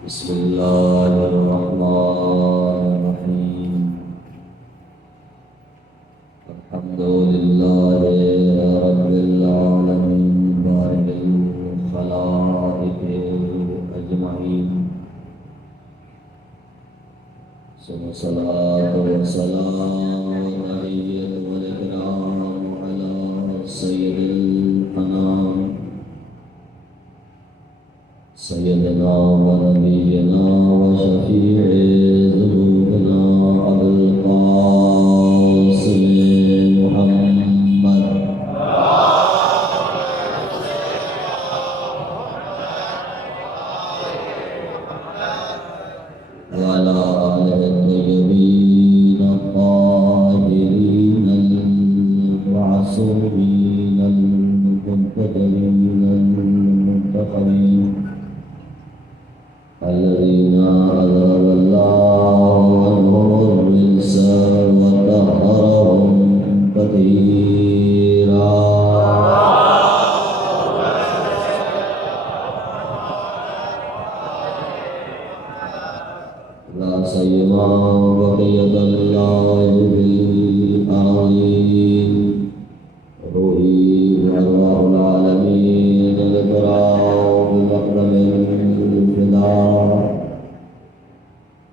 بسم الله الرحمن الرحيم الحمد لله رب العالمين بارئ الخلائق أجمعين ثم الصلاة والسلام عليه والإكرام على سيد الأنام سيدنا ونبينا وشفيع ذنوبنا أبو القاسم محمد وعلى آله الطيبين الطاهرين المعصومين المنتقمين المنتقمين الذين أذهب الله عنهم الرجس وطهرهم تطهيرا لا سيما بقية الله في الأرضين روحي وأرواح العالمين الكرام بمقدم الفداء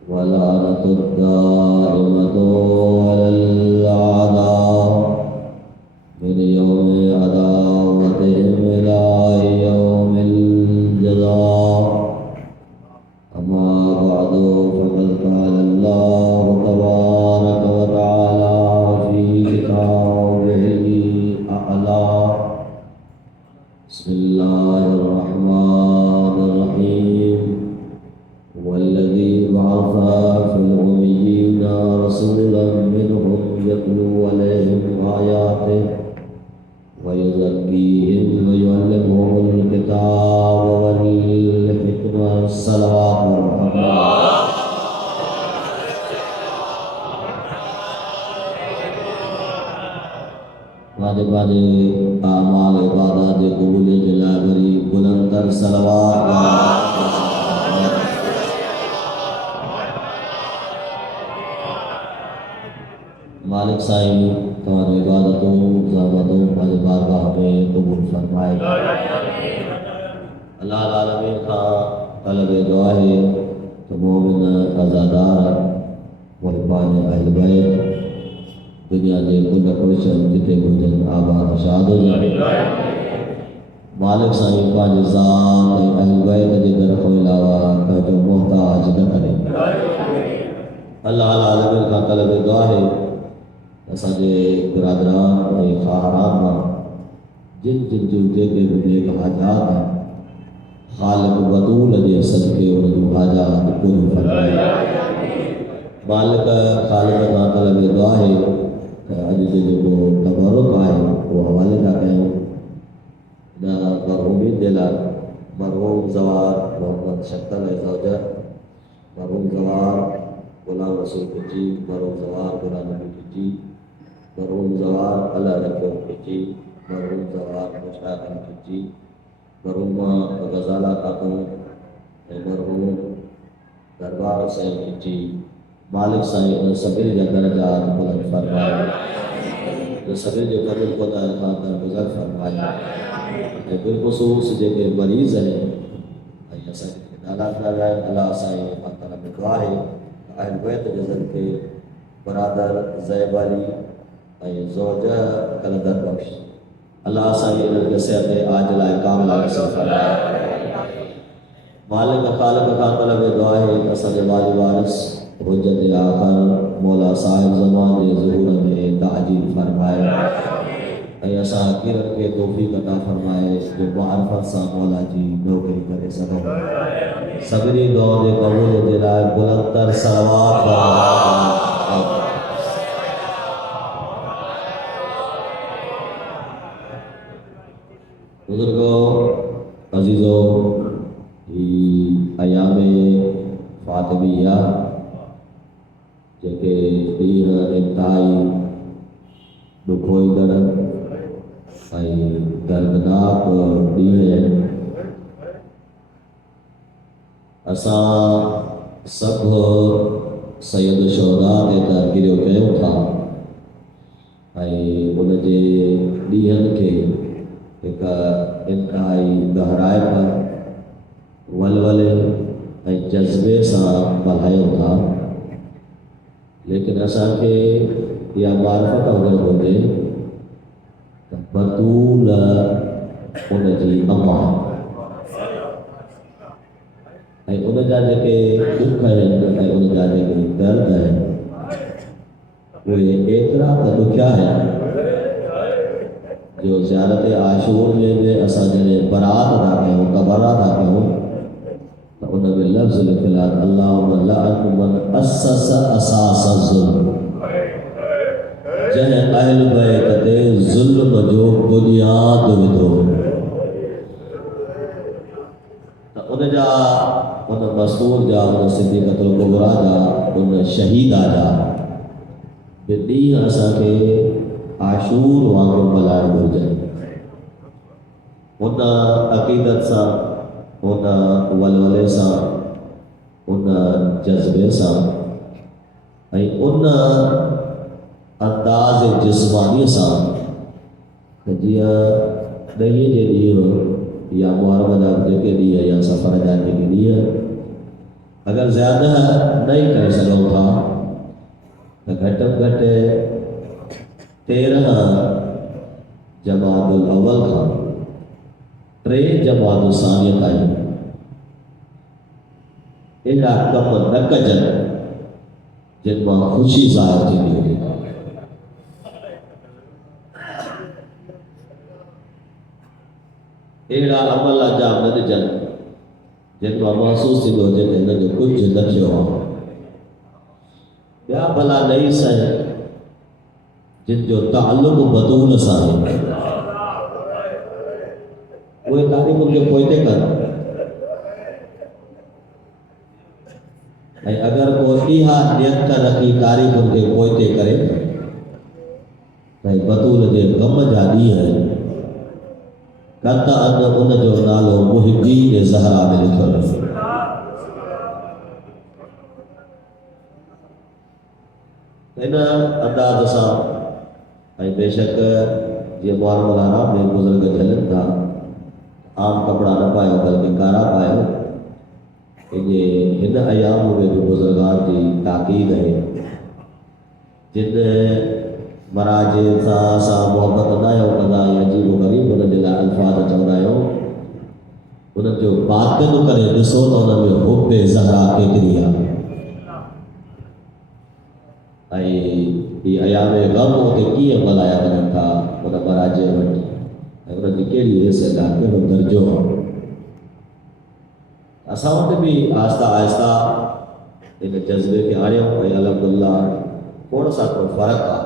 ولعنة الدائمة على الأعداء من يوم عداوتهم إلى يوم الجزاء أما بعد فقد قال الله تبارك وتعالى في كتابه الأعلى بسم الله الرحمن الرحيم والذي بعث في الأميين رسولا منهم يتلو عليهم آياته ويزكيهم ويعلمهم الكتاب والحكمة الصلوات والرحمة واجب اعمال عبادات قبول جلابری بلندر صلوات مالک سائن تمہاری عبادتوں زحمتوں واجب بارگاہ میں قبول فرمائے اللہ العالمین کا طلب دعا ہے تو مومن ازادار والبان اہل بیت دنیا دے کل کوشن جتے بجن آباد شاد ہو جائے مالک سائن پانچ ذات اہل بیت جے درخ و علاوہ کا جو محتاج نہ کرے اللہ العالمین کا طلب دعا ہے اساجے برادران اے خواہران جن جن جو دے کے بنے حاجات ہیں خالق بطول دے صدقے انہوں حاجات پوری فرمائے مالک خالق کا طلب دعا ہے اج جو تبرک آئے وہ حوالے کا کہیں مرحومی دلا مرحوم زوار محمد شکل زوجہ مرحوم زوار غلام رسول کچی مرحوم زوار غلام نبی کچی مرحوم زوار اللہ رکھو کچی مرحوم زوار مشاہد کچی مرحوم غزالہ خاتون مرحوم دربار حسین کچی مالک صاحب صبر کا درجات بلند فرمائے جو صبر جو قبول کو خان درگزر فرمائے بالخصوص جو کہ مریض ہیں اللہ صاحب طرف دعا ہے اہل بیت جزل کے برادر زیب علی زوجہ کلندر بخش اللہ صاحب کے صحت عاجلہ کاملہ نصیب فرمائے مالک خالق کا طلب دعا ہے اصل والی وارث حجت آخر مولا صاحب زمان ظہور میں تعجیل فرمائے اے ایسا کرن کے توفیق عطا فرمائے جو معرفت سا مولا جی نوکری کرے سکو صبری دور قبول دلائے بلندر صلوات بزرگوں عزیزوں ایام فاطمیہ جے دیر انتہائی دکھوئی درد دردناک ڈیڑھ اساں سب سید الشہداء تے تذکرو کیوں تھا ان کے ڈیہن کے ایک انتہائی گہرائی پر ولولے جذبے سے بڑھاؤ تھا، لیکن اساں کے یا معرفت اگر ہوتے تو بطول ان کی اما ان جا جے دکھ ہیں ان جا جے درد ہیں وہ ایترا تو دکھیا ہے جو زیارت عاشور میں اساں جڑے برات ادا کیوں قبر ادا کیوں تو ان میں لفظ لکھلا اللہم لعن من اسس اساس الظلم، جنہیں اہل بیت تے ظلم جو بنیاد ودھو تو ان جا ان مستور جا ان صدیقۃ الکبریٰ جا ان شہیدہ جا بدی اساں کے عاشور وانگو بلائے گرجن ان عقیدت سا ان ولولے سا ان جذبے سا ان انداز جسمانی سا جیا دہی جے دیو یا محرم جا کے دیا یا سفر جا کے دیا اگر زیادہ نہیں کر سکوں تھا تو گھٹم گھٹ 13 جماعت الاول کا 3 جماعت الثانیہ تائیں ایڈا کم نہ کجن جن میں خوشی ظاہر تھی ہوئی ایڈا عمل انجام نہ ڈجن جن میں محسوس تھی ہو جن میں جو کچھ نہ کیوں ہو بیا بھلا نہیں سائیں جن جو تعلق بطول سا ہے وہ تاریخ ان کے پوئتے کر اگر کوئی نیت کا رکھی تاریخ ان کے پوئتے کرے بطول دے غم جانی ہے کہتا ان جو نالو محبین زہرا میں لکھو ان انداز سا بے شک یہ محرم الحرام میں بزرگ جھلن تھا عام کپڑا نہ پائے بلکہ کارا پائے یہ ان ایام میں بھی بزرگان کی تاکید ہے جن مراجع سا محبت نہ ہو کدا یا عجیب و غریب ان کے الفاظ چوندہ ہو ان جو باطن کرے ڈسو تو ان میں حب زہرا کیتری ہے یہ ایام غم ہوتے کیے بلایا کرن تھا ان مراجع وٹی ان کی کیڑی حیثیت ہے کہڑو درجو اساں وٹ بھی آہستہ آہستہ ان جذبے کے آڑیوں الحمدللہ تھوڑا سا تو فرق ہے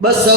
200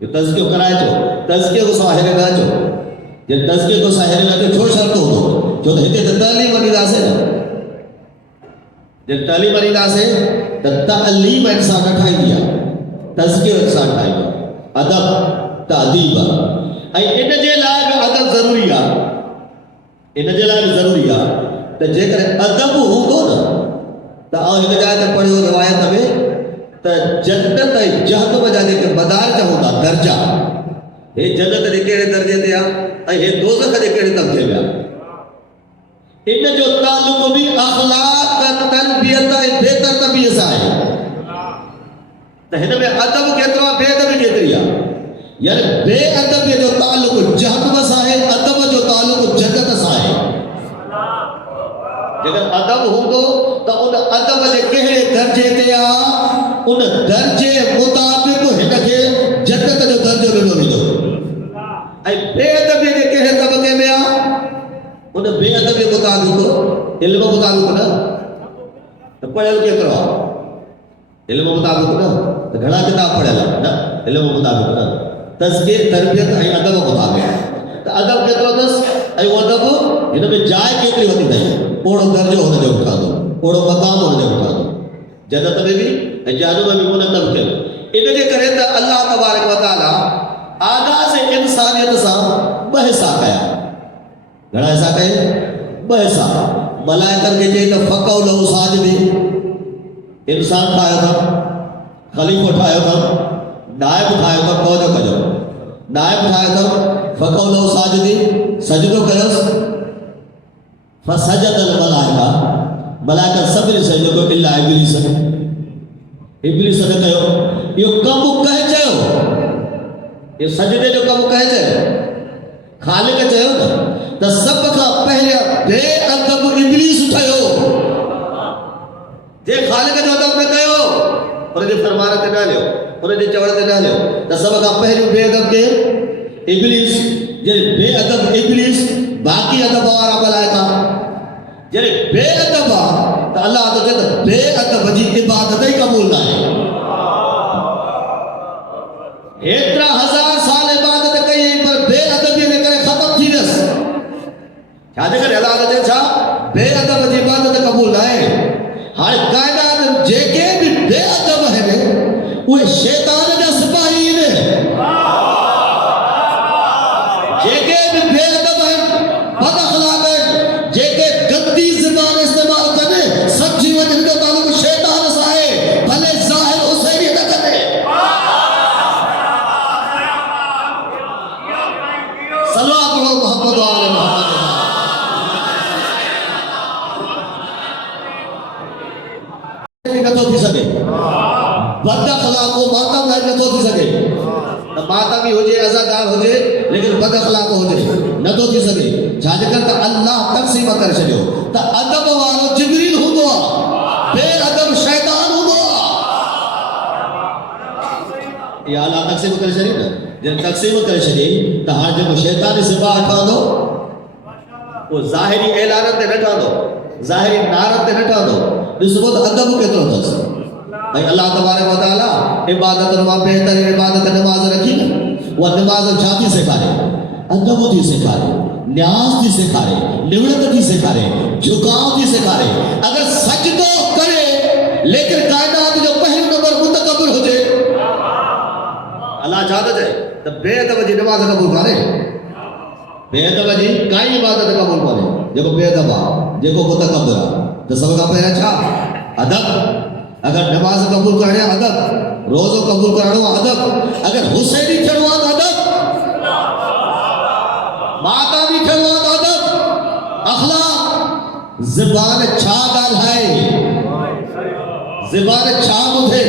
یہ تذکیہ کرائے تذکیہ کو ساحر نہ جب تذکیہ کو ساحر نہ چھوڑ شرط ہو تو ہتے تعلیم علی سے جب تعلیم علی سے تعلیم انسان ٹھائی دیا تذکیہ انسان ٹھائی دیا ادب تعدیب ان جے لائے ادب ضروری ان جے لائے ضروری تو جے کر ادب ہوندو نا تو ایک جائے تے پڑھو روایت میں تو جنت جہنم جا کے مدار ہوتا درجہ یہ جنت دے کہڑے درجے تے یہ دوزخ دے کہڑے طبقے میں ان جو تعلق بھی اخلاق تربیت بہتر طبیعت سے ہے تو ہن میں ادب کیترا بے ادب کیتری یعنی بے ادب جو تعلق جہنم سے ہے ادب جو تعلق جنت سے ہے جگر ادب ہوندو تو ان ادب دے کہڑے درجے تے ان درجے مطابق ہن کے جنت جو درجو ملو ملو اے بے ادب دے کہڑے طبقے میں ان بے ادب مطابق علم مطابق نا تو پڑھل کیترا علم مطابق نا تو گھنا کتاب پڑھل نا علم مطابق نا تذکیر تربیت ای ادب مطابق تو ادب کیترا دس ای ادب ان میں جائے کیتری ہوتی نہیں اوڑو درجو ہونے جو اٹھا دو اوڑو مقام ہونے جو اٹھا دو جنت میں بھی جہنم میں بھی منتب کرو ان کے کرے تو اللہ تبارک و تعالی آغاز انسانیت سا بحثا کیا گھڑا ایسا کہے بحثا ملائکر کے چاہیے تو فقو لہو ساجدی انسان کھایا تھا خلیف اٹھایا تھا نائب اٹھایا تھا پوجو کجو نائب اٹھایا تھا فقو لہو ساجدی سجدو کرس فسجد الملائکہ ملائکہ سبری سجدو کو اللہ ابلیس ابلیس نے کہو یہ کم کہے چاہو یہ سجدے جو کم کہے چاہو خالق چاہو نا تو سب کا پہلے بے ادب ابلیس اٹھاؤ جے خالق جو ادب نہ کہو انہیں جو فرمانا تے نہ لیو انہیں جو چوڑا تے نہ لیو تو سب کا پہلے بے ادب کے ابلیس جے بے ادب ابلیس باقی ادب وارا ملائکہ جے بے ادب تو اللہ تو کہتا بے ادب جی عبادت ہی قبول نہ ہے اتنا ہزار سال عبادت کئی پر بے ادب یہ کرے ختم تھی نس کیا دے کر اللہ علیہ چھا بے ادب جی عبادت قبول نہ ہے ہر کائنات جے کے بھی بے ادب ہے وہ شیطان کا سپاہی ہے جے کے بھی بے ادب ہے بد اخلاق ہے جے کے گندی زبان استعمال کرنے سچی وجہ کا تعلق شیطان سے ہے بھلے ظاہر اسے بھی نہ کرے صلوات اللہ محمد وآل محمد نتو تھی سکے بد اخلاق کو ماتم ہے نتو تھی سکے ماتم بھی ہو جائے ازادار ہو جائے لیکن بد اخلاق ہو جائے نتو تھی سکے چھاج کر تا اللہ تقسیم کر چھڑیو تا ادب والو جبریل ہوندو بے ادب شیطان ہوندو یہ اللہ تقسیم کر چھڑی نا جن تقسیم کر چھڑی تا ہر جب شیطانی سبا اٹھا دو وہ ظاہری اعلانت نہ اٹھا دو ظاہری نارت نہ اٹھا دو اس کو ادب کہتے ہوتا ہے اللہ تبارک و تعالی عبادت نما بہترین عبادت نماز رکھی نا وہ نماز چھاتی سے کھارے ادب تھی سے کھارے نیاز تھی سے کھارے نوڑت تھی سے کھارے جھکاؤ تھی سے کھارے اگر سجدو کرے لیکن کائنات جو پہل نمبر متقبر ہو جائے اللہ چاہتا جائے تو بے ادب جی نماز قبول کھارے بے ادب جی کئی عبادت قبول کھارے جب بے ادبا جب متقبر تو سب کا پہلا چھا ادب اگر نماز قبول کرنے ادب روزو قبول کرنے ادب اگر حسینی چھڑوان ادب ماتا بھی چھڑوان ادب اخلاق زبان چھا گال ہے زبان چھا مدھے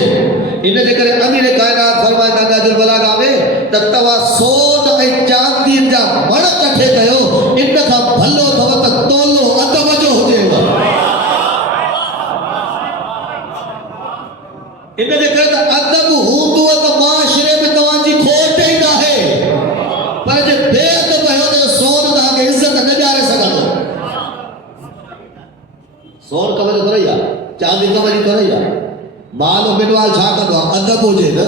انہیں دے کرے امیر کائنات فرمائے ناگا جل بلاغا میں تتوا سود اے چاندی جا بڑک کٹھے گئے انکا بھلو بھوت تولو ادب جو ہو جائے گا انہیں دیکھ رہے تھا ادب ہوندو تو معاشرے میں توانجی کھوٹے ہی نہ ہے پر جب بے ادب ہے تو سون دا کے عزت نہ جارے سکا دو سون کا وجہ تو رہی ہے چاندی کا وجہ تو رہی ہے مال و منوال چھا کر دو ادب ہو جائے نا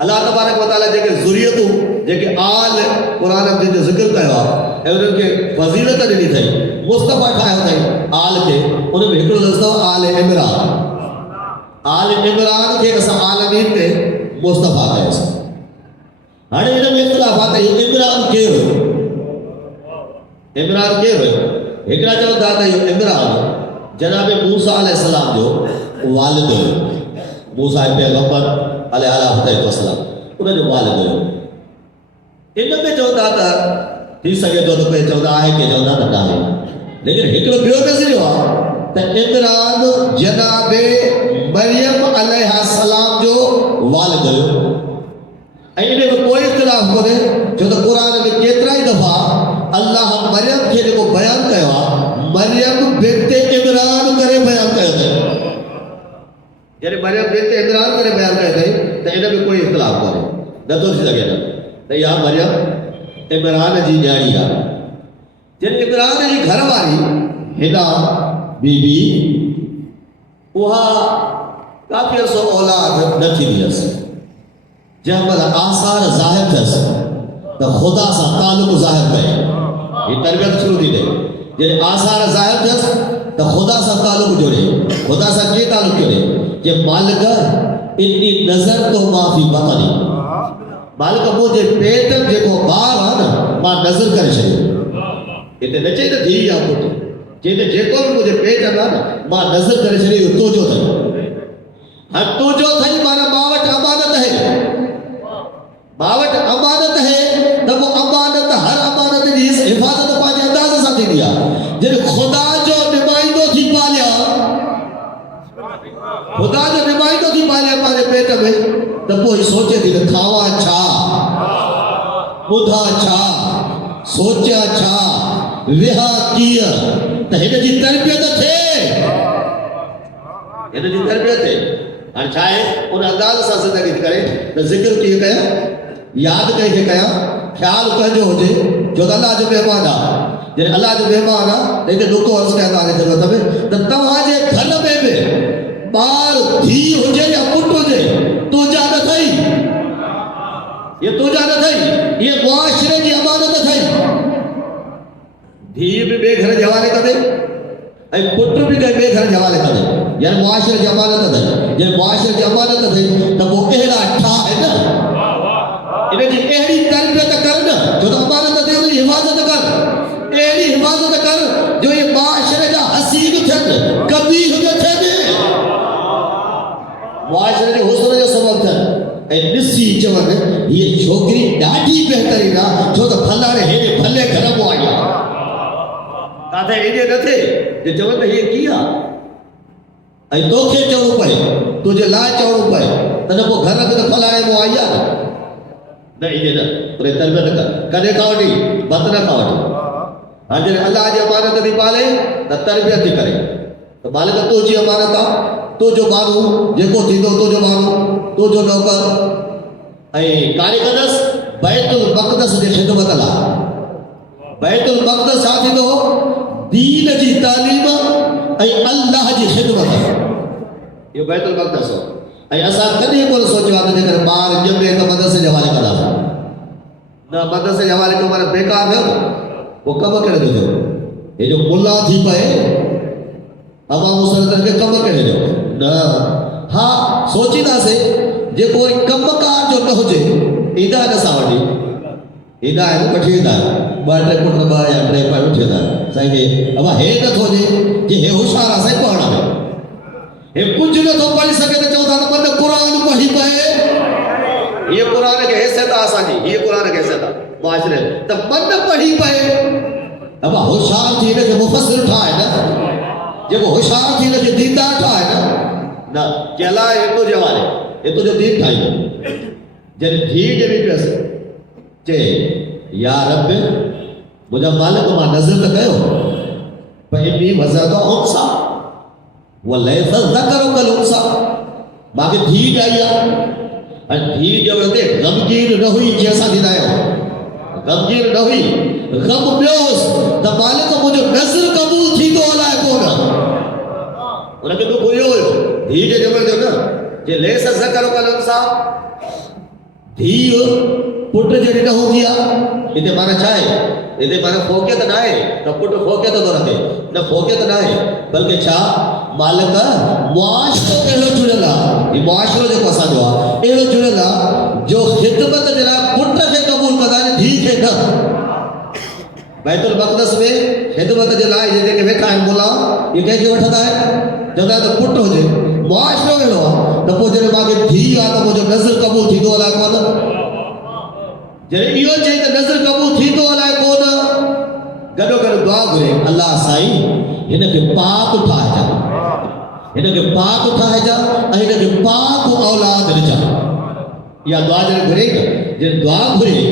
اللہ تبارک و تعالیٰ جے ذریتوں جے آل قرآن میں جو ذکر کیا ہے انہوں کے فضیلت ڈنی تھی مصطفیٰ ٹھایا تھی آل کے انہوں میں ہکڑو لفظ آل عمران آل عمران کے اسا عالمین تے مصطفیٰ ہے اس ہاں ان میں اختلافات ہے عمران کے ہوئے عمران کے ہوئے ہکڑا جو داتا ہے عمران جناب موسیٰ علیہ السلام جو والد ہے موسیٰ پیغمبر علیہ السلام انہیں جو والد ہے ان میں جو داتا تھی سکے تو کوئی چودہ ہے کہ چودہ نہ ہے لیکن ہکڑو بیو نظر ہوا تو عمران جناب مریم علیہ السلام جو والد ہے انہیں میں کوئی اختلاف کرے جو تو قرآن میں کتنا ہی دفعہ اللہ مریم کے کو بیان کہوا مریم بنت عمران کرے بیان کہتے ہیں یعنی مریم بنت عمران کرے بیان کہتے ہیں تو انہیں میں کوئی اختلاف کرے نہ تو سی لگے نا تو یہاں مریم عمران جی جاڑی ہے جن عمران جی گھر والی ہنا بی بی وہاں کافی عرصہ اولاد نہ تھی دیس جب آثار ظاہر تھس تو خدا سا تعلق ظاہر کرے یہ تربیت شروع تھی دے جب آثار ظاہر تھس تو خدا سا تعلق جوڑے خدا سا کی تعلق جوڑے کہ مالک اتنی نظر تو معافی بطنی مالک مجھے پیٹم جے کو بار آنا ماں نظر کرے چھے اتنے نچے تو دھی یا پوٹے جیتے جے کو بھی مجھے پیٹم آنا ماں نظر کرے چھے تو جو تھا ہم تو جو تھا مانا باوٹ امانت ہے باوٹ امانت ہے تو وہ امانت ہر امانت جیس حفاظت پانے انداز ساتھی دیا جن خدا جو نمائندوں تھی پالیا خدا جو نمائندوں تھی پالیا پانے پیٹ میں تو وہ ہی سوچے تھی کہ کھاوا اچھا بدھا اچھا سوچا اچھا وہا کیا تو ہی جی تربیت تھے یہ جی تربیت تھے اچھا ہے ان انداز سے زندگی کرے تو ذکر کیے گیا یاد کہیں کہ کیا خیال کہہ جو ہو جے جو اللہ جو مہمان آ جن اللہ جو مہمان آ لیکن دکھو عرض کہتا آنے ضرورت میں تو تمہاں جے گھر میں بار دھی ہو جے یا پٹ ہو جے تو جانت ہے یہ تو جانت ہے یہ معاشرے کی امانت ہے دھی بھی بے گھر جوانے کا دے پٹ بھی بے گھر جوانے کا دے یعنی معاشرے کی امانت ہے جن معاشرے کی امانت ہے تو وہ اہلا اٹھا ہے نا انہیں جی اہلی تربیت کرنا جو تو امانت دے انہیں حفاظت کر اہلی حفاظت کر جو یہ معاشرے کا حسین تھن کبھی ہوگے تھے معاشرے کے حسن جو سبب تھن اے نسی چون یہ چھوکری ڈاٹھی بہتری نا جو تو پھلا رہے ہیں پھلے گھر کو آیا کہا تھا انہیں نہ تھے جو چون نے یہ کیا اے دوکھے چوڑو پائے تجھے لا چوڑو پائے تنہ وہ گھر میں تو پھلا رہے وہ آیا نہیں یہ نا پرے تربیت کر کدے کھاوٹی بات نہ کھاوٹی ہاں جن اللہ جی امانت دی پالے تو تربیت دی کرے تو مالک تو جی امانت آ تو جو مانو جے کو تھی تو جو مانو تو جو نوکر اے کاری قدس بیت المقدس جے خدمت اللہ بیت المقدس ساتھی تو دین جی تعلیم اے اللہ جی خدمت یہ بیت المقدس ہو اے اسا کدی کو سوچو آتے جے کر بار جب ایک مدرسے کے حوالے کدا نہ مدرسے کے حوالے کو ہمارا بیکار ہے وہ کب کرے دو یہ جو ملا تھی پائے اب ہم اس طرح کے کم کرے دو نہ ہاں سوچی دا سے جے کوئی کم کار جو نہ ہو جے ایدہ نہ ساوٹی ایدہ ہے تو کٹھی دا بارے پٹ ربا یا ٹرے پر اٹھے دا صحیح اب ہے نہ ہو جے کہ ہے ہوشیار اسے پڑھنا ہے یہ کچھ نہ تو پڑھ سکے تو چوتھا نمبر تے قرآن پڑھی پائے یہ قرآن کے حصے تھا آسانی یہ قرآن کے حصے تھا معاشرے تو من پڑھی پائے اب ہوشیار تھی کہ مفسر اٹھا ہے نا جب ہوشیار تھی کہ دیندار اٹھا ہے نا کہ اللہ یہ تو جوان ہے یہ تو جو دین کھائی جن دھی کے بھی پیسے چاہے یا رب مجھے مالک ماں نظر تک گئے ہو فہمی وزد انسا ولیس ذکر کل انسا باقی دھی جائیا دھی جو بلتے غمگیر نہ ہوئی جیسا دیدایا ہو غمگیر نہ ہوئی غم بیوس تا مالک مجھے نظر قبول تھی تو اللہ ہے کونا انہیں کہ تو کوئی ہوئے دھی جو بلتے ہو نا کہ لیس ذکر کل انسا دھی پٹ جڑی نہ ہو گیا اتنے مانا چاہے اتنے مانا فوقیت نہ ہے تو پٹ فوقیت تو رکھے نہ فوقیت نہ ہے بلکہ چھا مالک معاشرو ایڑو جڑلا یہ معاشرو جو پسا دعا ایڑو جڑلا جو خدمت جلا پٹ کے قبول کرنے دھی کے نہ بیت المقدس میں خدمت جلا یہ دیکھ بیٹھا ہے مولا یہ کہہ کے اٹھتا ہے جگہ تو پٹ ہو جائے معاشرو ایڑو تو پوچھنے باقی دھی آتا مجھے نظر قبول تھی دو اللہ کون جنہیں ایو چاہیے تو نظر قبول تھی تو اللہ کون گڑو گڑو دعا گرے اللہ سائی انہیں کے پاک اٹھائے جا انہیں کے پاک اٹھائے جا انہیں کے پاک اولاد رجا یا دعا جنہیں گرے گا جنہیں دعا گرے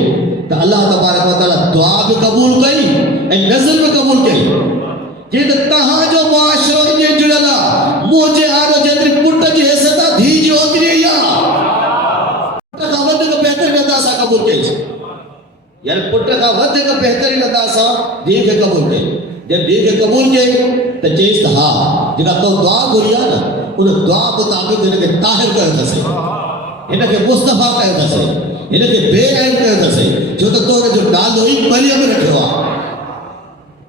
تو اللہ تبارک و تعالیٰ دعا بھی قبول کئی اور نظر بھی قبول کئی جنہیں تہاں جو معاشرہ انہیں جڑلا مجھے آنو جنہیں پٹا جی حصتا دھی جو ہوتی رہی یا پٹا کا ودھ کا بہترین اندازہ قبول کئی یعنی پٹا کا ودھ کا بہترین اندازہ دھی کے قبول کئی جب دھی کے قبول کئی تو چیز تھا جگہ تو دعا گریا نا انہیں دعا مطابق انہیں کے طاہر کرتا سے انہیں کے مصطفیٰ کرتا سے انہیں کے بے عیب کرتا سے جو تو انہیں جو ڈالوئی مریم رکھے ہوا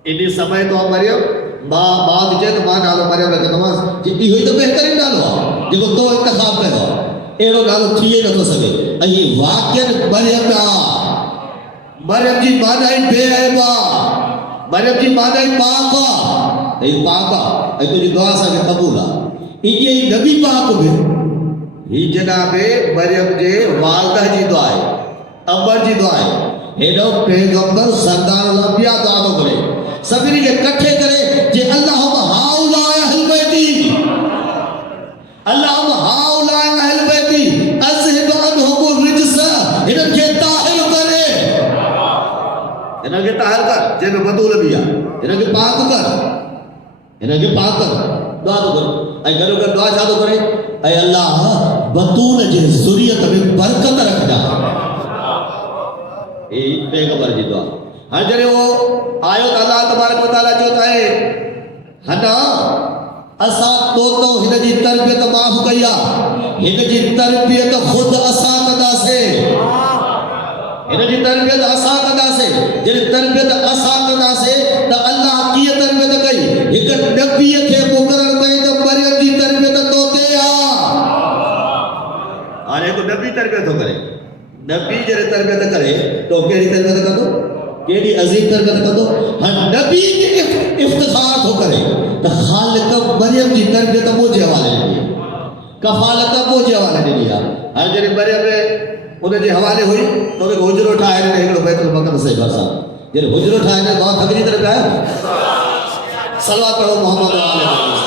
انہیں سمجھ تو مریم ماں دیجئے تو ماں ڈالو مریم رکھے نماز جتنی ہوئی تو بہترین ڈالو جب تو انتخاب کرو ایڑو ڈالو تھیے نہ تو سکے اہی واقعی مریم مریم جی مانائی بے عیبا مریم جی مانائی پاکا اے پاکا اے تجھے دعا سا کے قبولا یہ نبی پاک بھی یہ جناب مریم جے والدہ جی دعائے امبر جی دعائے ایڈو پیغمبر سردار الانبیاء دعا کو کرے سبری کے کٹھے کرے جے اللہم ہاؤلائے اہل بیتی اللہم ہاؤلائے اہل بیتی اذہب عنہم الرجس انہوں کے طاہر کرے انہوں کے طاہر کر جے میں بدول بیا انہوں کے پاک کر انہوں کے پاک کر دعا تو کرے اے گھروں کا دعا چاہتو کرے اے اللہ بطول جے ذریعت میں برکت رکھ جا یہ پیغمبر جی دعا ہر جنے وہ آیو تو اللہ تبارک و تعالیٰ چوتا ہے ہنا اسا تو ہن جی تربیت معاف کیا ہن جی تربیت خود اساتذہ سے ہن جی تربیت اساتذہ سے جن تربیت اساتذہ سے تو اللہ کی تربیت کئی ایک نبی کے مقرر میں تو مریم جی تربیت تو دے آنے کو نبی تربیت ہو کرے نبی جنہیں تربیت کرے تو کیڑی تربیت کر دو کیڑی عظیم تربیت کر دو ہر نبی کی افتخار ہو کرے تو خالق مریم جی تربیت مجھے حوالے نے دیا کفالت مجھے حوالے نے دیا ہر جنہیں مریم نے انہیں جی حوالے ہوئی تو انہیں حجر اٹھائے نے ایک بیت المقدس سے برسا جنہیں حجر اٹھائے نے بہت تھکری طرف آیا صلوات پڑھو محمد علیہ وسلم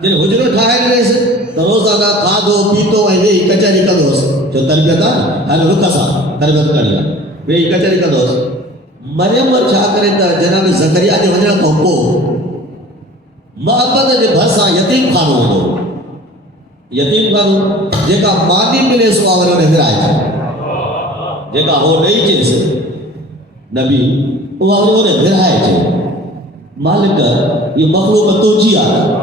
جن حجر اٹھائے نے سے تو روزانہ کھادو پیتو اے وہی کچری کا دوست جو تربیت ہے رکا سا تربیت کرنا وہی کچری کا دوست مریم پر چھا کرے تا جناب زکریا جے وجہ کو کو محبت جے بھرسا یتیم خانو ہو یتیم خانو جے کا مانی ملے سو آوروں نے پھر آئے جے کا ہو نہیں چیز نبی وہ آوروں نے پھر آئے چھے مالک یہ مخلوق تو جی آتا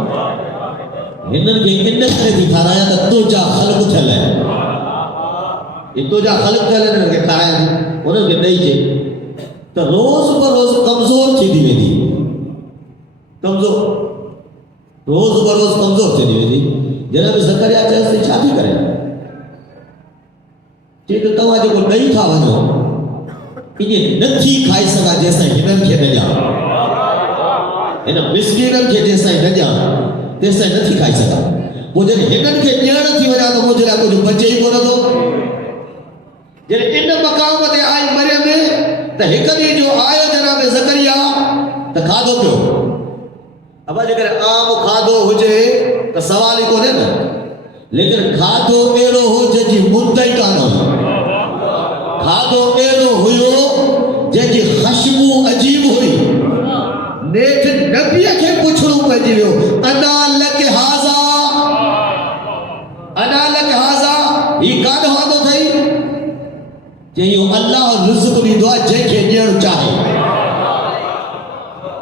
ہنن کے انت سے دکھارایا تا تو جا خلق تھل ہے یہ تو جا خلق تھل ہے کہ کھایا انہوں کے نہیں چھے تو روز پر روز کمزور تھی دی دی کمزور روز پر روز کمزور تھی دی جناب زکریا چاہے اس سے شادی کریں چیئے تو آج کو نہیں کھا وجہ انہیں نتھی کھائی سکا جیسا ہنن کے نہ جا انہیں مسکینن کے جیسا نہ جا جیسا نتھی کھائی سکا وہ جن ہنن کے نیان تھی وجہ تو مجھے لگا جو بچے ہی کو نہ دو جن ان مقامت آئی مریم میں تو ہکری جو آئے جناب زکریا تو کھادو پیو اب اگر عام کھادو ہو جائے تو سوال ہی کو نا لیکن کھادو ایڑو ہو جے جی منتہی کانو کھادو ایڑو ہوئیو جے جی خشبو عجیب ہوئی نیٹ نبی کے پوچھڑوں پہ جیو انا لک حاضا یہ کان ہاتھو تھئی چاہیے اللہ اور رزق بھی دعا جے کے نیڑ چاہے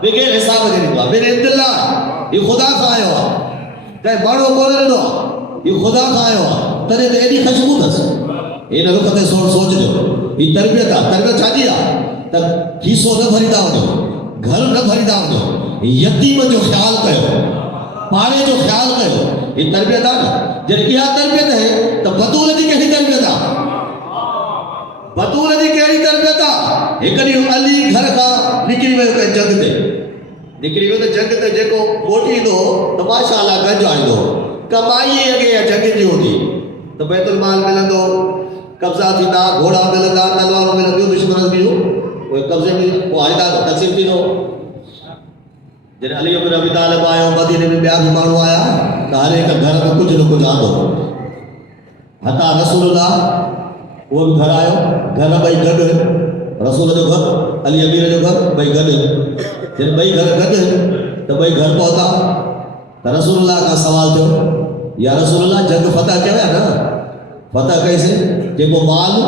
بغیر حساب دے دعا میرے انتظار یہ خدا کا آیا ہوا کہ بڑو کولے دو یہ خدا کا آئے ہوا تنے تے ایڈی خشبو دس یہ نہ رکھتے سوچ دو یہ تربیت چاہیے تا کیسو نہ بھریدا ہو گھر نہ بھریدا ہو یتیم جو خیال کرو پاڑے جو خیال کرو یہ تربیت آنا جن یہ تربیت ہے تو بطول دی کہی تربیت آ بطول دی کہی تربیت آ ایک ڈی علی گھر کا نکلی ہوئے کہ جنگ تے نکلی ہوئے تو جنگ تے جے کو موٹی دو تو ماشاءاللہ گنج آئی دو کمائی اگے یا جنگ جی ہوتی تو بیت المال ملن دو قبضہ تھی دا گھوڑا ملن دا تلوار ملن دیو دشمنز بھی ہو وہ قبضے میں وہ آئیدہ تقسیم تھی نو جن علی بن ابی طالب آیا مدینے میں بیاہ بھی مانو آیا کہ ہر ایک گھر میں کچھ نہ کچھ آ دو حتی رسول اللہ وہ بھی گھر آئے گھر بھائی گھر رسول جو گھر علی امیر جو گھر بھائی گھر جن بھائی گھر گھر تو بھائی گھر پہتا تو رسول اللہ کا سوال تھو یا رسول اللہ جنگ فتح کیا ہے نا فتح کیسے کہ وہ مال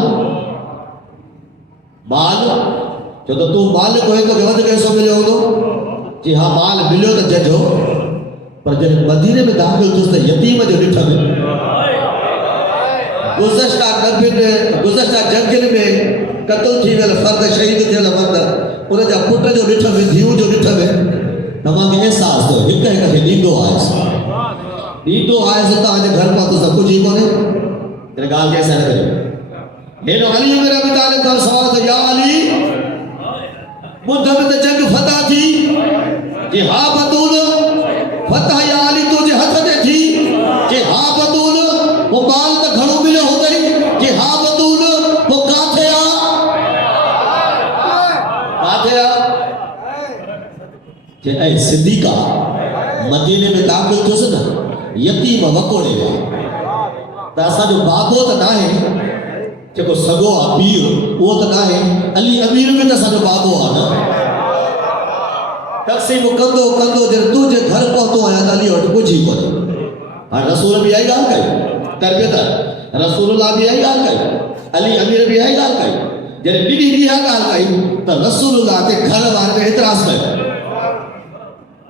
جو تو مالک ہوئے تو کہ کیسو ملے ہو تو جی ہاں مال ملیو تو جج ہو پر جب مدینے میں داخل تو یتیم جو ڈٹھا میں گزشتہ جنگل میں قتل تھی ویل فرد شہید تھی ویل فرد انہیں جا پٹر جو ڈٹھا میں دھیو جو ڈٹھا میں تمام احساس تو ہکا ہکا کہ نیندو آئے سے تا آنے گھر پا تو سب کچھ ہی کونے تیرے گال کیسے نہ کرے اینو علی میرا بھی طالب کا سوال تو یا علی مدھمت جنگ فتح تھی جی ہاں بطول فتح یا علی تو جی ہتھ دے تھی جی ہاں بطول وہ مال تا گھڑوں ملے ہو گئی جی ہاں بطول وہ کاتھے جی اے صدیقہ مدینے میں داخل تو سنا یتیم وکوڑے گا تا اسا جو بابو تا نہ ہے چکو سگو پیر وہ تا نہ ہے علی امیر میں تا سا جو بابو آنا تقسیم کندو جن تو جے گھر پہتو آیا تا علی اور کچھ ہی کوئی اور رسول بھی آئی گال کئی تربیت رسول اللہ بھی آئی گال کئی علی امیر بھی آئی گال کئی جن بیڈی بھی آئی گال کئی تا رسول اللہ کے گھر بار میں اعتراض کئی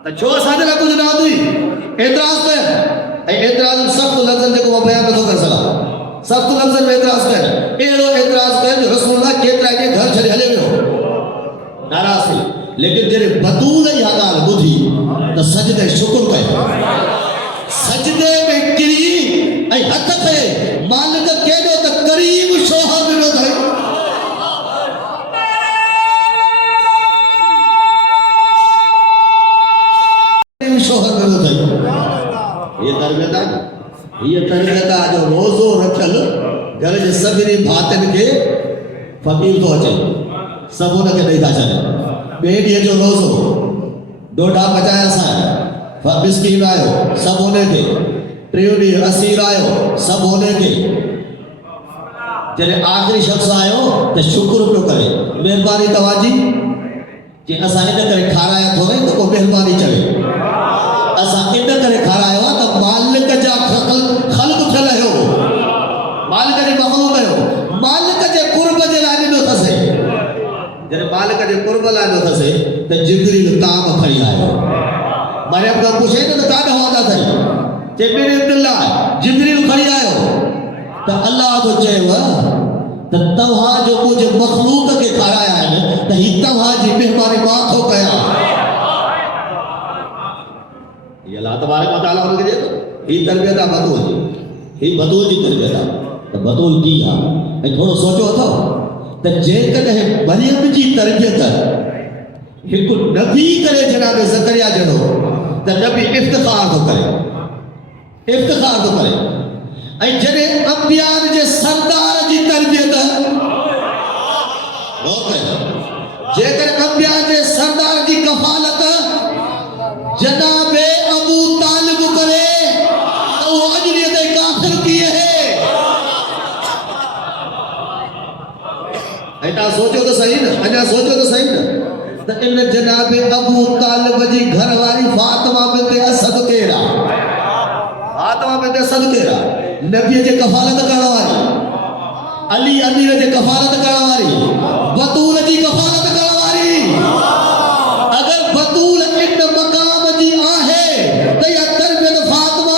تا چھو ساجرہ کچھ نہ دوئی اعتراض کئی اعتراض سخت لفظن جے کو وہ بیان نہ کر سکا سخت لفظن میں اعتراض کئی ایڑو اعتراض کئی جو رسول اللہ کیترا کے گھر چھڑے ہلے میں ہو ناراض تھی لیکن جنہیں بطول ہی حقال بدھی تو سجدے شکر کہے سجدے میں گری اے ہتھ کھے مالک کہہ دو تو قریب شوہر ملو دھائی قریب شوہر ملو دھائی یہ تربیت آ جو روزو رکھل گھر جے سبری بھاتن کے فقیر تو اچھے سبوں نے کے نہیں تھا چلے بیٹ یہ جو روزو ڈوڑا پچایا سا بسکین آئے سب ہونے کے پریوڈی اسیر آئے سب ہونے کے جنہیں آخری شخص آئے ہو تو شکر پہ کرے مہربانی تواجی کہ اسا انہ کرے کھارایا تھوڑے تو کو مہربانی چلے اسا انہ کرے کھارایا ہوا تو مالک جا خلق تھلے ہو مالک جے مخلوق ہے ہو مالک جے قرب جے لائنی نو تھسے جنہیں مالک جے قرب لائنو تھسے تو جبریل تام کھڑی آئے ہو مریم کا پوچھے تو کہاں ہوا تھا کہ میرے عبداللہ جبریل کھڑی آئے ہو تو اللہ تو چاہے ہوا تو تمہاں جو مجھے مخلوق کے کھڑایا ہے تو ہی تمہاں جی مہمانی بات ہو گیا یہ اللہ تبارک و تعالیٰ ہونے کے جے ہی تربیتہ بطول جی ہی بطول جی تربیتہ تو بطول کی ہاں میں تھوڑا سوچو تھا تو جے کدھے مریم جی تربیت ایک نبی کرے جناب زکریا جنو تو نبی افتخار تو کرے افتخار تو کرے اے جنے انبیاء جے سردار جی تربیت جے کرے انبیاء جے سردار جی کفالت جناب ابو طالب کرے تو وہ اجلیت کافر کیے ہے ایتا سوچو تو صحیح نا اجا سوچو تو صحیح نا تو ان جناب ابو طالب جی گھر والی فاطمہ بنت اسد کیرا فاطمہ بنت اسد کیرا نبی جے کفالت کرنا والی علی امیر جے کفالت کرنا والی بطول جی کفالت کرنا والی اگر بطول ان مقام جی آہے تو یا تربیت فاطمہ